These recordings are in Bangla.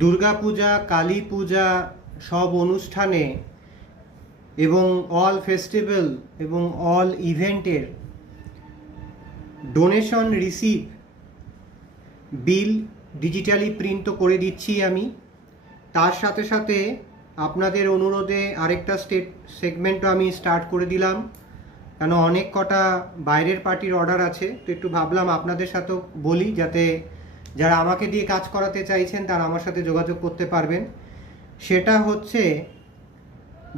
দুর্গাপূজা, কালী পূজা সব অনুষ্ঠানে এবং অল ফেস্টিভ্যাল এবং অল ইভেন্টের ডোনেশন রিসিভ বিল ডিজিটালি প্রিন্ট তো করে দিচ্ছি আমি। তার সাথে সাথে আপনাদের অনুরোধে আরেকটা সেগমেন্টও আমি স্টার্ট করে দিলাম, কেন অনেক কটা বাইরের পার্টির অর্ডার আছে, তো একটু ভাবলাম আপনাদের সাথেও বলি, যাতে যারা আমাকে দিয়ে কাজ করাতে চাইছেন তারা আমার সাথে যোগাযোগ করতে পারবেন। সেটা হচ্ছে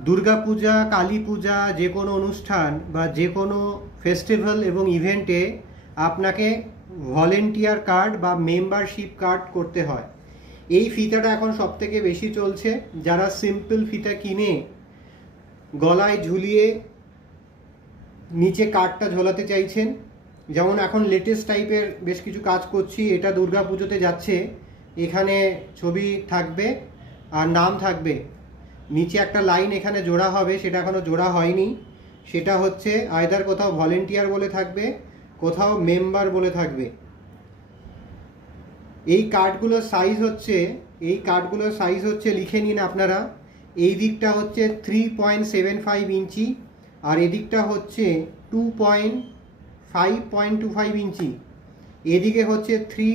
দুর্গাপূজা, কালী পূজা, যে কোনো অনুষ্ঠান বা যে কোনো ফেস্টিভ্যাল এবং ইভেন্টে আপনাকে ভলেন্টিয়ার কার্ড বা মেম্বারশিপ কার্ড করতে হয়। এই ফিতাটা এখন সবথেকে বেশি চলছে। যারা সিম্পল ফিতা কিনে গলায় ঝুলিয়ে নিচে কার্ডটা ঝোলাতে চাইছেন, যেমন এখন লেটেস্ট টাইপের বেশ কিছু কাজ করছি, এটা দুর্গা পুজোতে যাচ্ছে, এখানে ছবি থাকবে আর নাম থাকবে, নিচে একটা লাইন এখানে জোড়া হবে, সেটা এখনও জোড়া হয়নি। সেটা হচ্ছে আইদার কোথাও ভলেন্টিয়ার বলে থাকবে, কোথাও মেম্বার বলে থাকবে। এই কার্ডগুলোর সাইজ হচ্ছে লিখে নিন আপনারা, এই দিকটা হচ্ছে 3.75 ইঞ্চি আর এদিকটা হচ্ছে 5.25 ইঞ্চি, এদিকে হচ্ছে 3